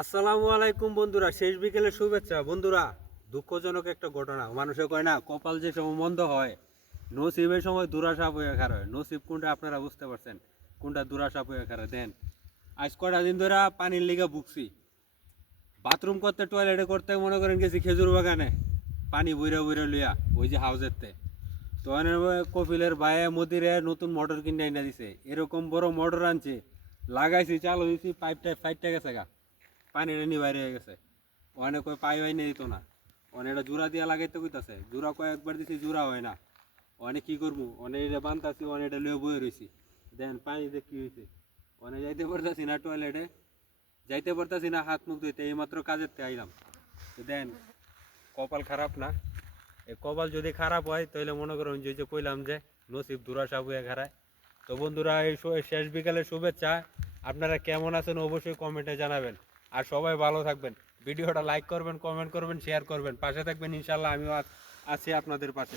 আসসালামু আলাইকুম বন্ধুরা, শেষ বিকেলের শুভেচ্ছা। বন্ধুরা, দুঃখজনক একটা ঘটনা। মানুষে কয় না, কপাল যে সময় মন্দ হয়, নসিবের সময় দুরাশাপ হয়ে খার হয়। নসিব কোনটা আপনারা বুঝতে পারছেন, কোনটা দুরাশাপ হয়ে খার দেন। আজ কটা দিন ধরে পানির লিগে ভুগছি। বাথরুম করতে, টয়লেটে করতে মনে করেন গেছি খেজুর বাগানে, পানি বইরা বইরা লইয়া ওই যে হাউজেরতে। তো কপিলের ভাইয়ে মদিরে নতুন মোটর কিনে এনে দিছে। এরকম বড় মোটর আনছে, লাগাইছি, চালু দিছি, পাইপটা ফাইটটা গেছে গা, পানি টানি বাইরে হয়ে গেছে। ওখানে কই পাই বাইনে দিত না, ওখানে এটা জোড়া দিয়া লাগাইতে কইতাছে। জোড়া কয়েকবার দিছি, জোড়া হয় না। ওখানে কি করবো, ওখানে এটা বানতাছি, ওখানে এটা লয়ে বয়ে রয়েছি। দেন পানিতে কি হয়েছে, ওখানে যাইতে পারতাছি না, টয়লেটে যাইতে পারতাছি না, হাত মুখ ধুইতে। এইমাত্র কাজের থেকে আইলাম। তো দেন, কপাল খারাপ না? এই কপাল যদি খারাপ হয় তাহলে মনে করুন যে কইলাম যে নসিব দুরাশা বয়ে খারায়। তো বন্ধুরা, এই শেষ বিকালের শুভেচ্ছা। আপনারা কেমন আছেন অবশ্যই কমেন্টে জানাবেন। আর সবাই ভালো থাকবেন। ভিডিওটা লাইক করবেন, কমেন্ট করবেন, শেয়ার করবেন, পাশে থাকবেন। ইনশাল্লাহ আমিও আছি আপনাদের পাশে।